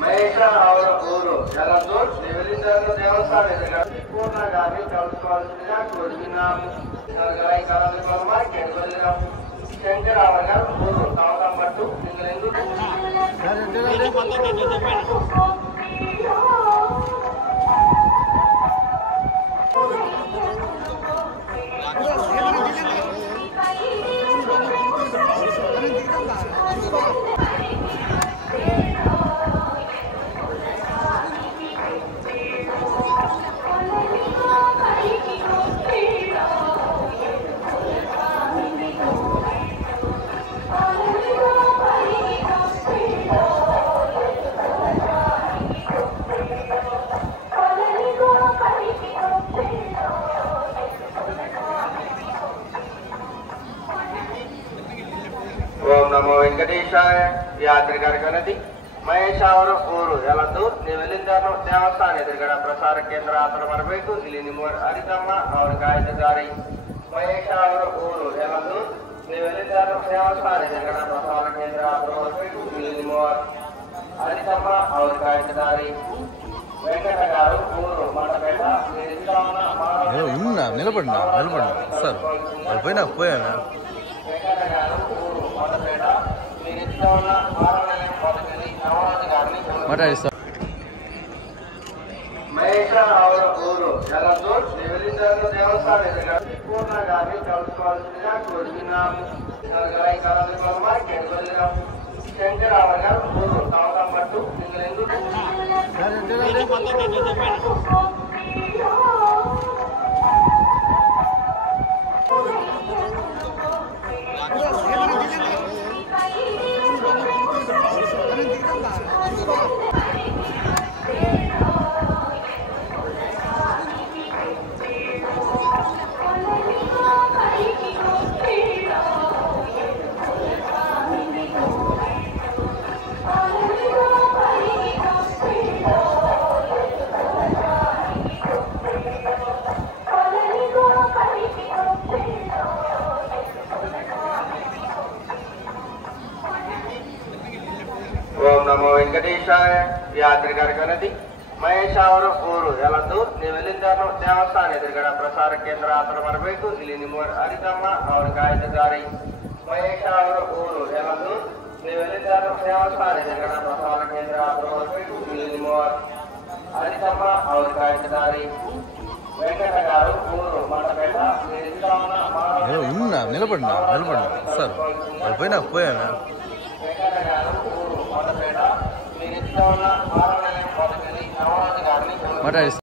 మహేష ಅವರ ಊರು జగదూర్ నివేదించారు దేవస్థానం పూర్ణ గారిని కలుసుకోవాల్సిందిగా కోరుతున్నాము. శంకర్ అవగారు ఊరు కావడం పట్టు ఓం నమో వెంకటేశాయ. యాత్రికರ గణతి ಮಹೇಶ ಅವರ ಊರು ಯಲಂದೂರ್ ನಿವೇಲಿಂದನು ದೇವಸ್ಥಾನ ಎದುರುಗಡೆ ಪ್ರಸಾರ ಕೇಂದ್ರ ಆತರ ಬರಬೇಕು. ಇಲ್ಲಿ ನಿಮ್ಮ ಹರಿತಮ್ಮ ಅವ್ರ ಗಾಯಕದಾರಿ. ಮಹೇಶ ಅವರ ಊರು ಯಲಂದೂರ್ ನಿವೇಲಿಂದನು ದೇವಸ್ಥಾನ ಎದುರುಗಡೆ ಪ್ರಸಾರ ಕೇಂದ್ರ ಆತರ ಬರಬೇಕು. ಇಲ್ಲಿ ನಿಮ್ಮ ಹರಿತಮ್ಮ ಅವ್ರ ಗಾಯಕದಾರಿ. వెంకట గారు ఊరు మండపేట నిలబడినా సార్ పోయినా వెంకట గారు ఊరు మండపేట మీరు ఇంట్లో ఉన్న ఆరోగ్యం పథకని నవాజ్ గారిని మాట్లాడిస్తా. మహేష ಅವರ ఊరు జగదూర్ నివేదించారు దేవస్థానం ఎదురుగಡೆ పూర్ణ గారిని కలుసుకోవాల్సిందిగా కోరుతున్నాము. శంకర్ అవగారు ఊరు కావడం పట్టు ఓం నమో వెంకటేశాయ. యాత్రికರ గణతి ಮಹೇಶ ಅವರ ಊರು ಯಲಂದೂರ್ ನಿವೇಲಿಂದನು ದೇವಸ್ಥಾನ ಎದುರುಗಡೆ ಪ್ರಸಾರ ಕೇಂದ್ರ ಆತರ ಬರಬೇಕು. ಇಲ್ಲಿ ನಿಮ್ಮ ಹರಿತಮ್ಮ ಅವ್ರ ಗಾಯಕದಾರಿ. ಮಹೇಶ ಅವರ ಊರು ಯಲಂದೂರ್ ನಿವೇಲಿಂದನು ದೇವಸ್ಥಾನ ಎದುರುಗಡೆ ಪ್ರಸಾರ ಕೇಂದ್ರ ಆತರ ಬರಬೇಕು. ಇಲ್ಲಿ ನಿಮ್ಮ ಹರಿತಮ್ಮ ಅವ್ರ ಗಾಯಕದಾರಿ. వెంకట గారు ఊరు మండపేట మీరు ఇంట్లో ఉన్న నిలబడినా సార్ పోయినా వెంకట గారు ఊరు మండపేట మీరు ఇంట్లో ఉన్న ఆరోగ్యం పథకని నవాజ్ గారిని మాట్లాడిస్తా.